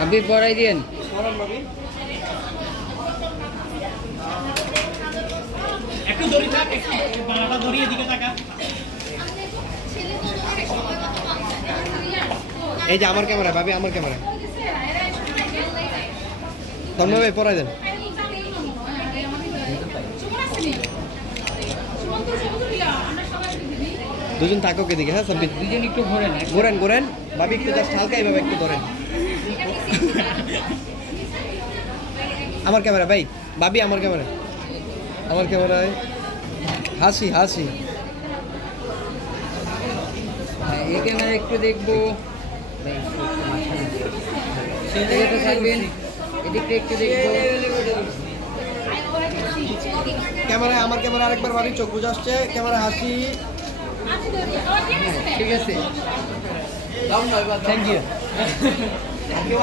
আপনি পড়াই একটু দড়ি থাক একটু টাকা এই যে আমার ক্যামেরা ভাবি আমার ক্যামেরা। তন্ময় ভাই পড়াই দেন। দুজন থাকুক এদিকে হ্যাঁ সাব্বির দুজন একটু ঘোরেন ঘোরেন ঘোরেন। ভাবি একটু জাস্ট হালকা এইভাবে একটু ধরেন আমার ক্যামেরা ভাই। ভাবি আমার ক্যামেরা। আমার ক্যামেরায়। হাসি হাসি। হ্যাঁ, এই ক্যামেরা একটু দেখব। এদিকটা একটু দেখব। ক্যামেরায় আমার ক্যামেরা আরেকবার ভাবি চোখ বুঝে আসছে। ক্যামেরা হাসি। ঠিক আছে। Thank you